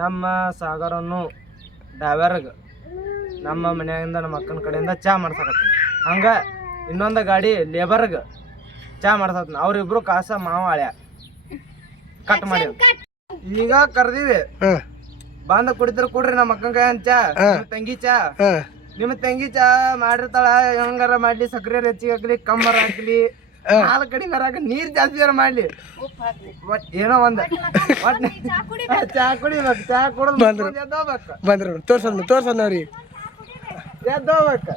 ನಮ್ಮ ಸಾಗರನ್ನು ಡ್ರೈವರ್ಗೆ ನಮ್ಮ ಮನೆಯಿಂದ ನಮ್ಮ ಅಕ್ಕನ ಕಡೆಯಿಂದ ಚಾ ಮಾಡ್ಸಕತ್ತೀನಿ. ಹಂಗೆ ಇನ್ನೊಂದು ಗಾಡಿ ಲೇಬರ್ಗೆ ಚಾ ಮಾಡ್ಸತ್ತೀನಿ. ಅವ್ರಿಬ್ರು ಕಾಸ ಮಾವ ಹಳ್ಯ ಕಟ್ ಮಾಡಿ ಈಗ ಕರ್ದೀವಿ. ಬಂದ ಕುಡಿದ್ರ ಕೊಡ್ರಿ ನಮ್ಮ ಅಕ್ಕನ ಕೈ ಚಾ. ತಂಗಿ ಚಾ ನಿಮ್ಮ ತಂಗಿ ಚಾ ಮಾಡಿರ್ತಾಳ. ಹೆಂಗಾರ ಮಾಡ್ಲಿ, ಸಕ್ರೆ ಹೆಚ್ಚಿಗೆ ಹಾಕ್ಲಿ, ಕಮ್ಮರ ಹಾಕ್ಲಿ, ಹಾಲು ಕಡಿಮೆ ಹಾಕಿ, ನೀರ್ ಜಾಸ್ತಿ ಮಾಡ್ಲಿ, ಏನೋ ಒಂದ್ ಚಾ ಕುಡಿಬೇಕು. ಚಾ ಕುಡಿದ್ ಬಂದ್ರು ತೋರ್ಸಂದವ್ರಿ ಎದ್ದೋಗ್ಬೇಕ.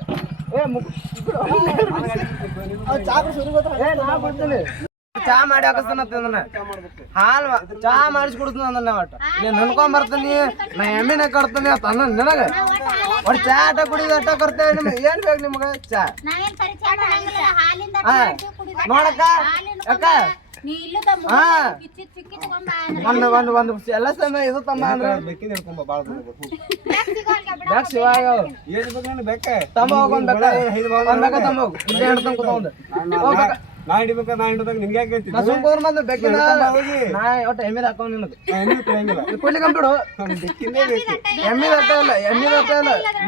ಚಾ ಮಾಡಿ ಹಾಕಿಸ್ತಾನ ಹಾಲು ಚಾ ಮಾಡಿಸಿ ಕುಡಿಸ್ತಾನ ಅಂದ ಒಟ್ಟ ನೀನ್ ನನ್ಕೊಂಡ್ ಬರ್ತೀನಿ, ನಾ ಎಮ್ಮಿನ ಕಡ್ತೀನಿ ಅಂತ ಅನ್ನ ನಿನಗ ಒಟ್ಟು ಚಾ ಆಟ ಕುಡಿದ ಅಟ್ಟ ಕರ್ತೇವೆ. ನಿಮ್ಗೆ ಏನ್ ಬೇಕು ನಿಮ್ಗ ಚಾ? ನೋಡಕ್ಕ ಅಕ್ಕ ಒಂದು ಎಲ್ಲ ಸಮಯ ಇದು ತಮ್ಮ ಅಂದ್ರೆ ತಮ್ಮ ಹೋಗ್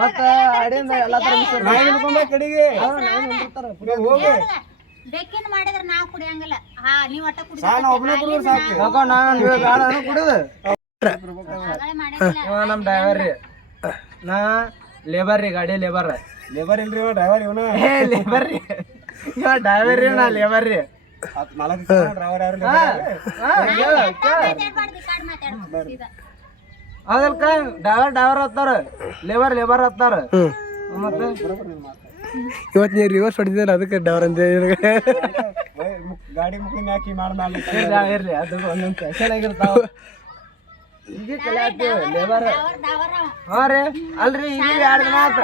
ಮತ್ತ ಅಡಿಯಿಂದ ಎಲ್ಲಾ ತರ ಕಡೆಗೆ ಬೇಕಿನ್ ಮಾಡಿದ್ರ ನಾವ್ ಕುಡಿಯಂಗಿಲ್ಲ. ನೀವ್ ಒಟ್ಟ ನಮ್ ಡ್ರೈವರ್ ರೀ, ನಾ ಲೇಬರ್ ರೀ, ಗಾಡಿ ಲೇಬರ್ ಇಲ್ರಿ ಡ್ರೈವರ್ ಇವನ ಲೇಬರ್ ರೀ, ಇವ ಡ್ರೈವರ್ ರೀ, ನಾ ಲೇಬರ್ ರೀ. ಅದಲ್ಕ ಡ್ರೈವರ್ ಹತ್ತಾರ, ಲೇಬರ್ ಹತ್ತಾರ. ಮತ್ತೆ ಇವತ್ತು ನೀವು ರಿವರ್ಸ್ ಹೊಡಿದ್ದೀರ ಅದಕ್ಕೆ ಡವರ್ ಅಂತ ಗಾಡಿ ಮುಖಿನ ಹಾಕಿ ಇರ್ಲಿ, ಅದು ಒಂದೊಂದು ಸ್ಪೆಷಲ್ ಆಗಿರ್ತಾವ. ಈಗ ಕಲೆ ಹಾಕ್ತೀವಿ ಲೇಬರ್. ಹಾ ರೀ, ಅಲ್ರಿ ಈಗ 2 ದಿನ ಆತ,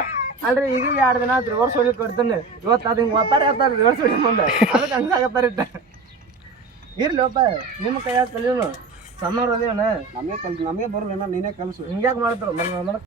ಅಲ್ರಿ ಈಗ 2 ದಿನ ಆತು ರಿವರ್ಸ್ ಹೊಡಿ ಕೊಡ್ತೀನಿ. ಇವತ್ತು ಅದು ಹಿಂಗೆ ಒತ್ತಾರ ಹೇಳ್ತಾರ ರಿವರ್ಸ್ ಹೊಡಿ ಮುಂದೆ, ಅದಕ್ಕೆ ಹಂಗಾಗತ್ತಾರ ಇಟ್ಟ. ಇರ್ಲಿ ಒಪ್ಪ, ನಿಮ್ಮ ಕೈಯಾಗ ಕಲಿಯೋನು ಸಣ್ಣವ್ರು ಅದೇವನ. ನಮಗೆ ಬರೋಲ್ಲ, ನೀನೇ ಕಲಿಸು. ಹಿಂಗ್ಯಾಕೆ ಮಾಡ್ತಾರ